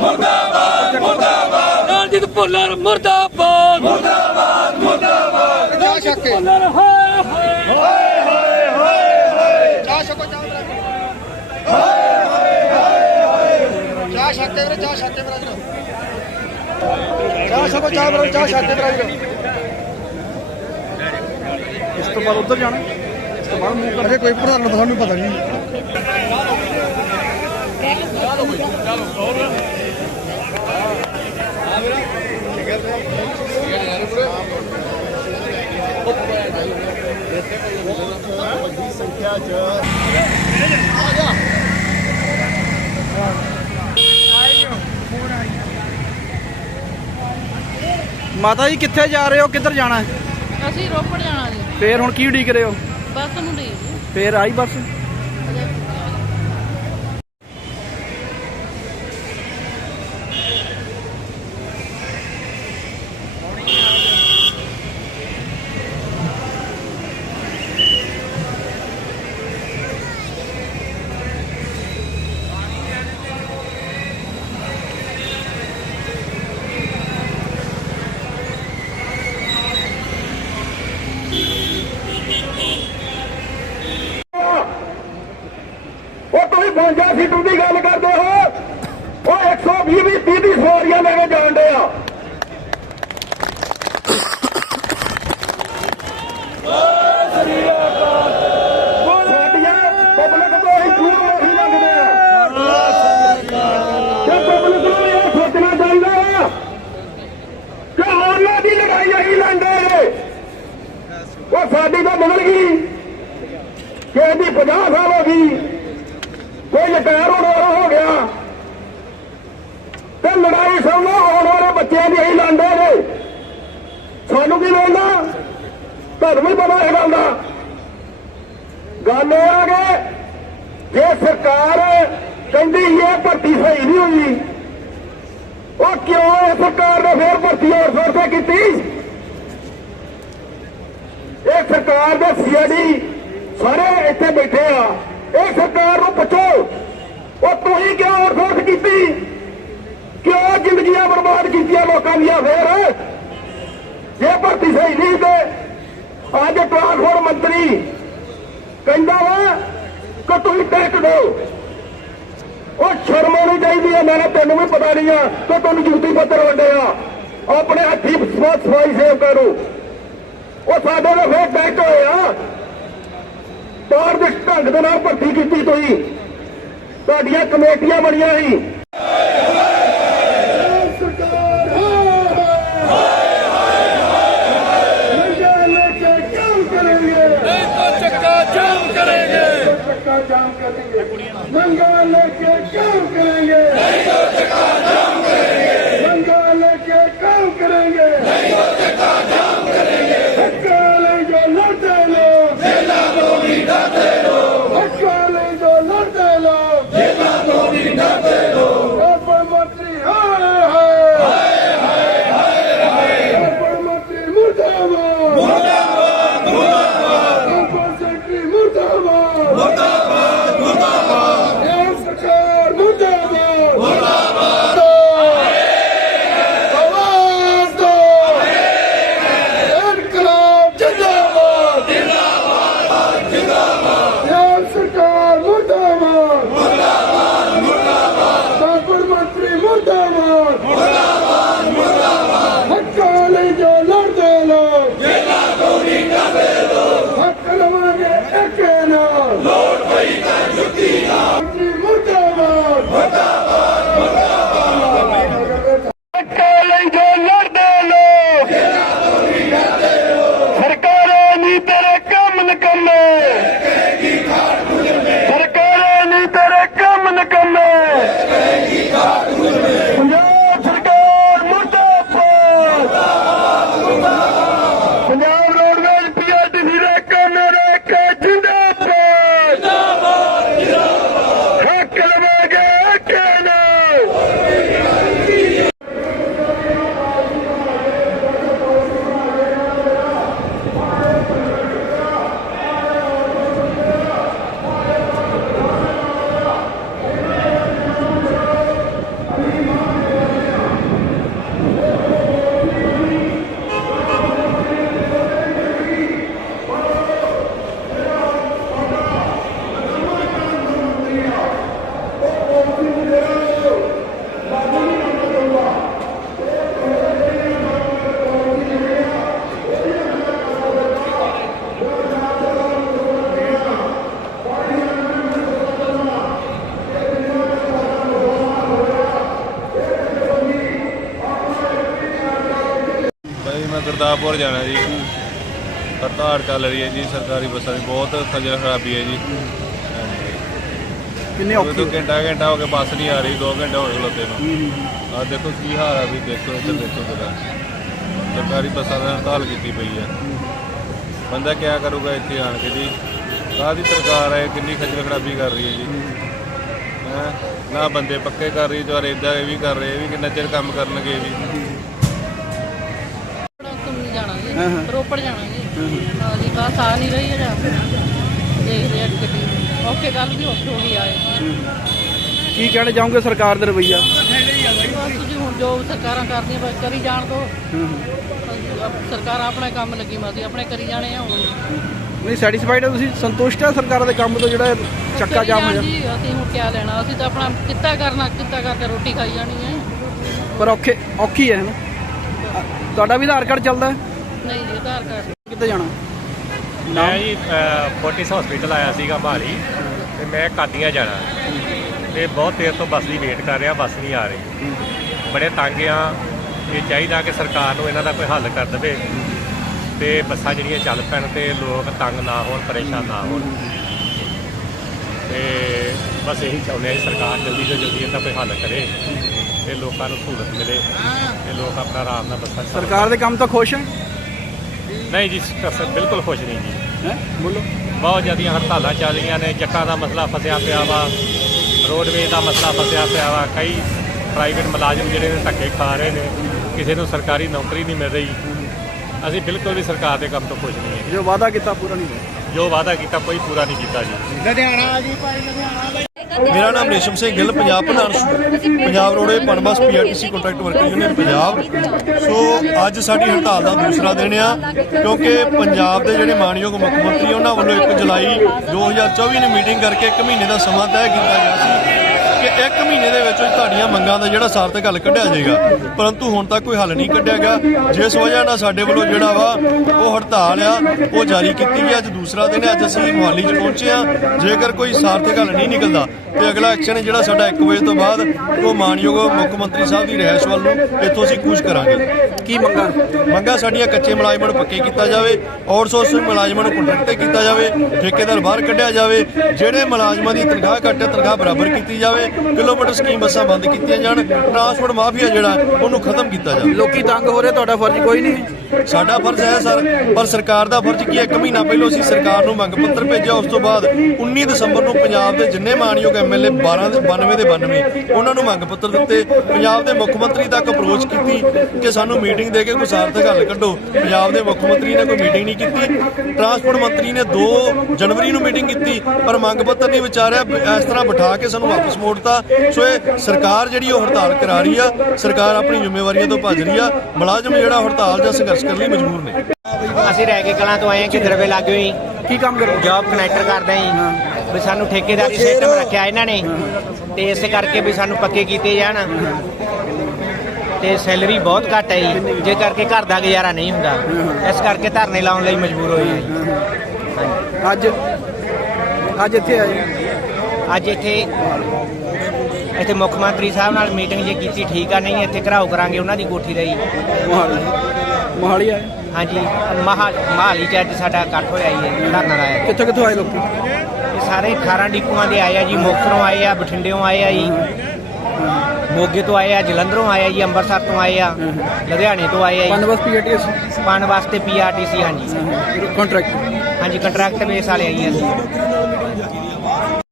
ਮੁਰਦਾਬਾਦ ਮੁਰਦਾਬਾਦ। ਰਣਜੀਤ ਭੁੱਲਰ ਮੁਰਦਾਬਾਦ। ਮੁਰਦਾਬਾਦ ਮੁਰਦਾਬਾਦ। ਜਾ ਛੱਕੇ ਭੁੱਲਰ ਹਾਏ ਹਾਏ। ਜਾ ਛੱਕੋ ਜਾ ਜਾ ਛੱਕੇ ਵੀਰੇ ਜਾ ਛੱਕੇ ਵੀਰੇ। ਜਾ ਛੱਕੋ ਜਾ ਵੀਰੇ ਜਾ ਛੱਕੇ ਵੀਰੇ। ਇਸ ਤੋਂ ਬਾਅਦ ਉੱਧਰ ਜਾਣਾ। ਇਸ ਤੋਂ ਬਾਅਦ ਮੂੰਹ ਅਰੇ ਕੋਈ ਪ੍ਰਧਾਨ ਨੂੰ ਸਾਨੂੰ ਪਤਾ ਨਹੀਂ। ਮਾਤਾ ਜੀ ਕਿੱਥੇ ਜਾ ਰਹੇ ਹੋ? ਕਿੱਧਰ ਜਾਣਾ ਹੈ? ਅਸੀਂ ਰੋਪੜ ਜਾਣਾ ਜੀ। ਫੇਰ ਹੁਣ ਕੀ ਉਡੀਕ ਰਹੇ ਹੋ? ਬੱਸ ਨੂੰ ਦੇ ਫੇਰ ਆਈ ਬੱਸ? ਕਿ ਲੜਾਈ ਅਸੀਂ ਲੜਦੇ ਉਹ ਸਾਡੀ ਤਾਂ ਬਦਲ ਗਈ। ਕਿ ਇਹਦੀ 50 ਸਾਲ ਹੋ ਗਈ। ਕੋਈ ਰਿਟਾਇਰ ਹੋਣ ਵਾਲਾ ਹੋ ਗਿਆ। ਤੇ ਲੜਾਈ ਸਮਝੋ ਆਉਣ ਵਾਲੇ ਬੱਚਿਆਂ ਦੀ ਅਸੀਂ ਲੜਦੇ ਨੇ। ਸਾਨੂੰ ਕੀ ਲੈਣਾ ਤੁਹਾਨੂੰ ਵੀ ਪਤਾ ਇਹ ਗੱਲ ਦਾ। ਗੱਲ ਇਹ ਆ ਕਿ ਜੇ ਸਰਕਾਰ ਕਹਿੰਦੀ ਇਹ ਭਰਤੀ ਸਹੀ ਨਹੀਂ ਹੋਈ ਉਹ ਕਿਉਂ ਇਹ ਸਰਕਾਰ ਨੇ ਫੇਰ ਭਰਤੀ ਹੋਰ ਸੋਰ ਕੀਤੀ? ਇਹ ਸਰਕਾਰ ਦੇ ਸੀਆਈਡੀ ਸਾਰੇ ਇੱਥੇ ਬੈਠੇ ਆ। ਇਹ ਸਰਕਾਰ ਨੂੰ ਪੁੱਛੋ, ਉਹ ਤੁਸੀਂ ਕਿਉਂ ਆਊਟਸੋਰਸ ਕੀਤੀ? ਕਿਉਂ ਜ਼ਿੰਦਗੀਆਂ ਬਰਬਾਦ ਕੀਤੀਆਂ ਲੋਕਾਂ ਦੀਆਂ ਫੇਰ? ਜੇ ਭਰਤੀ ਸਹੀ ਨਹੀਂ ਤੇ ਅੱਜ ਟ੍ਰਾਂਸਪੋਰਟ ਮੰਤਰੀ ਕਹਿੰਦਾ ਵਾ ਕਿ ਤੁਸੀਂ ਟੈਕ ਦਿਓ। ਆਉਣੀ ਮੈਂ ਤੈਨੂੰ ਵੀ ਪਤਾ ਨਹੀਂ ਆ ਕਿ ਤੁਹਾਨੂੰ ਜੁਗਤੀ ਪੱਤਰ ਵੰਡੇ ਆ। ਆਪਣੇ ਹੱਥੀ ਸਫ਼ਾਈ ਸਫ਼ਾਈ ਸੇਵਕਾਂ ਨੂੰ ਉਹ ਸਾਡੇ ਨਾਲ ਫੇਰ ਟੈਕਟ ਹੋਏ ਆ। ਤੌਰ ਦੇ ਢੰਗ ਦੇ ਨਾਲ ਭਰਤੀ ਕੀਤੀ ਤੁਸੀਂ। ਤੁਹਾਡੀਆਂ ਕਮੇਟੀਆਂ ਬਣੀਆਂ ਸੀ। ਗੁਰਦਾਸਪੁਰ ਜਾਣਾ ਜੀ। ਹੜਤਾਲ ਚੱਲ ਰਹੀ ਹੈ ਜੀ ਸਰਕਾਰੀ ਬੱਸਾਂ ਦੀ। ਬਹੁਤ ਖੱਜਲ ਖਰਾਬੀ ਹੈ ਜੀ। ਕਿੰਨੇ ਔਖੇ ਘੰਟਾ ਘੰਟਾ ਹੋ ਗਿਆ ਬੱਸ ਨਹੀਂ ਆ ਰਹੀ 2 ਘੰਟੇ ਹੋ ਗਏ ਖਲੋਤੇ ਨੂੰ ਆਹ ਦੇਖੋ ਕੀ ਹਾਲ ਆ ਵੀ ਦੇਖੋ ਇੱਧਰ ਦੇਖੋ ਜਰਾ। ਸਰਕਾਰੀ ਬੱਸਾਂ ਦਾ ਹੜਤਾਲ ਕੀਤੀ ਪਈ ਆ ਬੰਦਾ ਕਿਆ ਕਰੂਗਾ ਇੱਥੇ ਆਣ ਕੇ ਜੀ? ਕਾਹਦੀ ਸਰਕਾਰ ਹੈ ਕਿੰਨੀ ਖੱਜਲ ਖਰਾਬੀ ਕਰ ਰਹੀ ਹੈ ਜੀ? ਹੈਂ? ਨਾ ਬੰਦੇ ਪੱਕੇ ਕਰ ਰਹੀ ਤੇ ਇਦਾਂ ਇਹ ਵੀ ਕਰ ਰਹੇ ਇਹ ਵੀ ਕਿੰਨਾ ਚਿਰ ਕੰਮ ਕਰਨਗੇ ਇਹ ਵੀ। ਰੋਪੜ ਜਾਣਾ ਜੀ। ਹਾਂ ਜੀ ਬਸ ਆ ਨਹੀਂ ਰਹੀ ਹੈ ਜਾਂ ਦੇਖਦੇ ਆ ਗੱਡੀ ਔਖੇ ਗੱਲ ਵੀ ਔਖੇ ਹੋ ਗਈ ਆਏ ਕੀ ਕਹਿਣਾ ਚਾਹੋਗੇ ਸਰਕਾਰ ਦੇ ਰਵਈਆ? ਬਸ ਜੀ ਹੁਣ ਜੋ ਸਰਕਾਰਾਂ ਕਰਦੀਆਂ ਬਸ ਕਰੀ ਜਾਣ ਦੋ ਸਰਕਾਰ ਆਪਣੇ ਕੰਮ ਲੱਗੀ ਮਾਸੀ ਆਪਣੇ ਕਰੀ ਜਾਣੇ ਆ ਹੁਣ ਨਹੀਂ ਸੈਟੀਸਫਾਈਡ ਹੋ ਤੁਸੀਂ? ਸੰਤੁਸ਼ਟ ਹੈ ਸਰਕਾਰ ਦੇ ਕੰਮ ਤੋਂ ਜਿਹੜਾ ਚੱਕਾ ਜਾਮ ਹੋ ਜਾ? ਅਸੀਂ ਹੁਣ ਕੀ ਲੈਣਾ? ਅਸੀਂ ਤਾਂ ਆਪਣਾ ਕਿੱਤਾ ਕਰਨਾ ਕਿੱਤਾ ਕਰਕੇ ਰੋਟੀ ਖਾਈ ਜਾਣੀ ਹੈ। ਪਰ ਔਖੇ ਔਖੀ ਹੈ ਨਾ? ਅ, ਤੁਹਾਡਾ ਵੀ ਆਧਾਰ ਕਾਰਡ ਚੱਲਦਾ ਹੈ? ਨਹੀਂ ਜੀ ਆਧਾਰ ਕਾਰਡ। ਕਿੱਥੇ ਜਾਣਾ? ਮੈਂ ਜੀ ਫੋਰਟਿਸ ਹਸਪੀਟਲ ਆਇਆ ਸੀਗਾ ਭਾਲੀ ਤੇ ਮੈਂ ਕਾਦੀਆਂ ਜਾਣਾ। ਤੇ ਬਹੁਤ ਦੇਰ ਤੋਂ ਬੱਸ ਦੀ ਵੇਟ ਕਰ ਰਿਹਾ ਬੱਸ ਨਹੀਂ ਆ ਰਹੀ। ਬੜੇ ਤੰਗ ਆ। ਇਹ ਚਾਹੀਦਾ ਕਿ ਸਰਕਾਰ ਨੂੰ ਇਹਨਾਂ ਦਾ ਕੋਈ ਹੱਲ ਕਰ ਦੇਵੇ। ਤੇ ਬੱਸਾਂ ਜਿਹੜੀਆਂ ਚੱਲ ਪੈਣ ਤੇ ਲੋਕ ਤੰਗ ਨਾ ਹੋਣ ਪਰੇਸ਼ਾਨ ਨਾ ਹੋਣ। ਤੇ ਬਸ ਇਹੀ ਚਾਹੁੰਦੇ ਆ ਕਿ ਸਰਕਾਰ ਜਲਦੀ ਤੋਂ ਜਲਦੀ ਇਹਦਾ ਕੋਈ ਹੱਲ ਕਰੇ ਤੇ ਲੋਕਾਂ ਨੂੰ ਸਹੂਲਤ ਮਿਲੇ ਤੇ ਲੋਕ ਆਪਣਾ ਆਰਾਮ ਨਾਲ ਬੱਸਾਂ 'ਚ ਸਫ਼ਰ ਸਰਕਾਰ ਦੇ ਕੰਮ ਤੋਂ ਖੁਸ਼ ਹੈ? ਨਹੀਂ ਜੀ ਸ- ਬਿਲਕੁਲ ਖੁਸ਼ ਨਹੀਂ ਜੀ। ਹੈ? ਬੋਲੋ। ਬਹੁਤ ਜ਼ਿਆਦੀਆਂ ਹੜਤਾਲਾਂ ਚੱਲ ਰਹੀਆਂ ਨੇ ਚੱਕਾਂ ਦਾ ਮਸਲਾ ਫਸਿਆ ਪਿਆ ਵਾ ਰੋਡਵੇਜ਼ ਦਾ ਮਸਲਾ ਫਸਿਆ ਪਿਆ ਵਾ ਕਈ ਪ੍ਰਾਈਵੇਟ ਮੁਲਾਜ਼ਮ ਜਿਹੜੇ ਨੇ ਧੱਕੇ ਖਾ ਰਹੇ ਨੇ ਕਿਸੇ ਨੂੰ ਸਰਕਾਰੀ ਨੌਕਰੀ ਨਹੀਂ ਮਿਲ ਰਹੀ। ਅਸੀਂ ਬਿਲਕੁਲ ਵੀ ਸਰਕਾਰ ਦੇ ਕੰਮ ਤੋਂ ਖੁਸ਼ ਨਹੀਂ ਹੈ ਜੋ ਵਾਅਦਾ ਕੀਤਾ ਪੂਰਾ ਨਹੀਂ ਹੋਇਆ। ਜੋ ਵਾਅਦਾ ਕੀਤਾ ਕੋਈ ਪੂਰਾ ਨਹੀਂ ਕੀਤਾ ਜੀ। ਲੁਧਿਆਣਾ ਜੀ ਭਾਈ ਲੁਧਿਆਣਾ ਮੇਰਾ ਨਾਮ ਰੇਸ਼ਮ ਸਿੰਘ ਗਿੱਲ, ਪੰਜਾਬ ਪ੍ਰਧਾਨ ਸੂ- ਪੰਜਾਬ ਰੋਡੇ Punbus PRTC contract worker union Punjab. So ਅੱਜ ਸਾਡੀ ਹੜਤਾਲ ਦਾ ਦੂਸਰਾ ਦਿਨ ਆ, ਕਿਉਂਕਿ ਪੰਜਾਬ ਦੇ ਜਿਹੜੇ ਮਾਨਯੋਗ ਮੁੱਖ ਮੰਤਰੀ ਉਹਨਾਂ ਵੱਲੋਂ 1 ਜੁਲਾਈ 2024 ਨੂੰ ਮੀਟਿੰਗ ਕਰਕੇ 1 ਮਹੀਨੇ ਦਾ ਸਮਾਂ ਤੈਅ ਕੀਤਾ ਗਿਆ ਸੀ। ਕਿ 1 ਮਹੀਨੇ ਦੇ ਵਿੱਚ ਤੁਹਾਡੀਆਂ ਮੰਗਾਂ ਦਾ ਜਿਹੜਾ ਸਾਰਥਕ ਹੱਲ ਕੱਢਿਆ ਜਾਏਗਾ। ਪਰੰਤੂ ਹੁਣ ਤੱਕ ਕੋਈ ਹੱਲ ਨਹੀਂ ਕੱਢਿਆ ਗਿਆ। ਜਿਸ ਵਜ੍ਹਾ ਨਾਲ ਸਾਡੇ ਵੱਲੋਂ ਜਿਹੜਾ ਵਾ ਉਹ ਹੜਤਾਲ ਆ ਉਹ ਜਾਰੀ ਕੀਤੀ ਗਈ। ਅੱਜ ਦੂਸਰਾ ਦਿਨ ਹੈ ਅੱਜ ਅਸੀਂ ਮੁਹਾਲੀ 'ਚ ਪਹੁੰਚੇ ਆ ਜੇਕਰ ਕੋਈ ਸਾਰਥਕ ਹੱਲ ਨਹੀਂ ਨਿਕਲਦਾ ਤੇ ਅਗਲਾ ਐਕਸ਼ਨ ਜਿਹੜਾ ਸਾਡਾ 1 ਵਜੇ ਤੋਂ ਬਾਅਦ ਉਹ ਮਾਨਯੋਗ ਮੁੱਖ ਮੰਤਰੀ ਸਾਹਿਬ ਦੀ ਰਿਹਾਇਸ਼ ਵੱਲ ਨੂੰ ਇੱਥੋਂ ਅਸੀਂ ਕੂਚ ਕਰਾਂਗੇ। ਕੀ ਮੰਗਾ? ਮੰਗਾਂ ਸਾਡੀਆਂ ਕੱਚੇ ਮੁਲਾਜ਼ਮਾਂ ਨੂੰ ਪੱਕੇ ਕੀਤਾ ਜਾਵੇ ਆਊਟਸੋਰਸਿੰਗ ਮੁਲਾਜ਼ਮਾਂ ਨੂੰ ਕੰਟਰੈਕਟ ਤੇ ਕੀਤਾ ਜਾਵੇ ਠੇਕੇਦਾਰ ਬਾਹਰ ਕੱਢਿਆ ਜਾਵੇ ਜਿਹੜੇ ਮੁਲਾਜ਼ਮਾਂ ਦੀ ਤਨਖਾਹ ਘੱਟ ਤਨਖਾਹ ਬਰਾਬਰ ਕੀਤੀ ਜਾਵੇ ਕਿਲੋਮੀਟਰ ਸਕੀਮ ਬੱਸਾਂ ਬੰਦ ਕੀਤੀਆਂ ਜਾਣ ਟਰਾਂਸਪੋਰਟ ਮਾਫੀਆ ਜਿਹੜਾ ਉਹਨੂੰ ਖਤਮ ਕੀਤਾ ਜਾਵੇ। ਲੋਕੀ ਤੰਗ ਹੋ ਰਹੇ ਤੁਹਾਡਾ ਫਰਜ਼ ਕੋਈ ਨਹੀਂ। ਸਾਡਾ ਫਰਜ਼ ਹੈ ਸਰ ਪਰ ਸਰਕਾਰ ਦਾ ਫਰਜ਼ ਕੀ ਹੈ? ਇੱਕ ਮਹੀਨਾ ਪਹਿਲਾਂ ਅਸੀਂ ਸਰਕਾਰ ਨੂੰ ਮੰਗ ਪੱਤਰ ਭੇਜਿਆ ਉਸ ਤੋਂ ਬਾਅਦ 19 ਦਸੰਬਰ ਨੂੰ ਪੰਜਾਬ ਦੇ ਜਿੰਨੇ ਮਾਨਯੋਗ ਐਮਐਲਏ 12 ਦੇ 92 ਦੇ 92 ਉਹਨਾਂ ਨੂੰ ਮੰਗ ਪੱਤਰ ਦਿੱਤੇ। ਪੰਜਾਬ ਦੇ ਮੁੱਖ ਮੰਤਰੀ ਤੱਕ ਅਪਰੋਚ ਕੀਤੀ ਕਿ ਸਾਨੂੰ ਮੀਟਿੰਗ ਦੇ ਕੇ ਕੋਈ ਸਾਰਥਕ ਹੱਲ ਕੱਢੋ। ਪੰਜਾਬ ਦੇ ਮੁੱਖ ਮੰਤਰੀ ਨੇ ਕੋਈ ਮੀਟਿੰਗ ਨਹੀਂ ਕੀਤੀ। ਟਰਾਂਸਪੋਰਟ ਮੰਤਰੀ ਨੇ 2 ਜਨਵਰੀ ਨੂੰ ਮੀਟਿੰਗ ਕੀਤੀ ਪਰ ਮੰਗ ਪੱਤਰ ਨਹੀਂ ਵਿਚਾਰਿਆ। ਇਸ ਤਰ੍ਹਾਂ ਬਿਠਾ ਕੇ ਸਾਨੂੰ ਵਾਪਸ ਮੋੜਤਾ ਸੋ ਇਹ ਸਰਕਾਰ ਜਿਹੜੀ ਉਹ ਹੜਤਾਲ ਕਰਾ ਰਹੀ ਆ। ਸਰਕਾਰ ਆਪਣੀ ਜ਼ਿੰਮੇਵਾਰੀਆਂ ਤੋਂ ਭੱਜ ਰਹੀ ਆ। ਮੁਲਾਜ਼ਮ ਜਿਹੜਾ ਹੜਤਾਲ ਜਾਂ ਸੰਘਰਸ਼ ਕਰਨ ਲਈ ਮਜਬੂਰ ਨੇ। ਅਸੀਂ ਰਹਿ ਕੇ ਕਲਾਂ ਤੋਂ ਆਏ ਹਾਂ ਕਿਧਰਵੇ ਲੱਗੇ ਹੋਈ ਕੀ ਕੰਮ ਕਰੋ ਜੌਬ ਕਨੈਕਟਰ ਕਰਦੇ ਹਾਂ ਵੀ ਸਾਨੂੰ ਠੇਕੇਦਾਰੀ ਸਿਸਟਮ ਰੱਖਿਆ ਇਹਨਾਂ ਨੇ। ਤੇ ਇਸੇ ਕਰਕੇ ਵੀ ਸਾਨੂੰ ਪੱਕੇ ਕੀਤੇ ਜਾਣ। ਤੇ ਸੈਲਰੀ ਬਹੁਤ ਘੱਟ ਹੈ ਜੀ। ਜੇ ਕਰਕੇ ਘਰ ਦਾ ਗੁਜ਼ਾਰਾ ਨਹੀਂ ਹੁੰਦਾ। ਇਸ ਕਰਕੇ ਧਰਨੇ ਲਾਉਣ ਲਈ ਮਜਬੂਰ ਹੋਏ ਹਾਂ ਜੀ। ਅੱਜ? ਅੱਜ ਇੱਥੇ ਆਏ ਅੱਜ ਇੱਥੇ ਇੱਥੇ ਮੁੱਖ ਮੰਤਰੀ ਸਾਹਿਬ ਨਾਲ ਮੀਟਿੰਗ ਜੇ ਕੀਤੀ ਠੀਕ ਆ ਨਹੀਂ ਇੱਥੇ ਘਰਾਓ ਕਰਾਂਗੇ ਉਹਨਾਂ ਦੀ ਕੋਠੀ ਦਾ ਜੀ। ਮੋਹਾਲੀ। ਮੋਹਾਲੀ ਆਏ? ਹਾਂਜੀ ਮਹਾ ਮਹਾਲੀ ਚ ਅੱਜ ਸਾਡਾ ਇਕੱਠ ਹੋਇਆ ਜੀ ਧਰਨਾ ਲਾਇਆ। ਕਿੱਥੋਂ ਕਿੱਥੋਂ ਆਏ ਲੋਕੀ? ਇਹ ਸਾਰੇ 18 ਡਿਪੂਆਂ ਦੇ ਆਏ ਆ ਜੀ ਮੁਕਤਸਰੋਂ ਆਏ ਆ ਬਠਿੰਡਿਓਂ ਆਏ ਆ ਜੀ। ਮੋਗੇ ਤੋਂ ਆਏ ਆ ਜਲੰਧਰੋਂ ਆਏ ਆ ਜੀ ਅੰਮ੍ਰਿਤਸਰ ਤੋਂ ਆਏ ਆ ਲੁਧਿਆਣੇ ਤੋਂ ਆਏ ਆ ਜੀ। ਪਨਬਸ ਪੀਆਰਟੀਐਸ ਪਾਣ ਵਾਸਤੇ ਪੀਆਰਟੀਸੀ ਹਾਂਜੀ। ਕੰਟਰੈਕਟ ਹਾਂਜੀ ਕੰਟਰੈਕਟ ਬੇਸ ਵਾਲੇ ਆਈ ਅਸੀਂ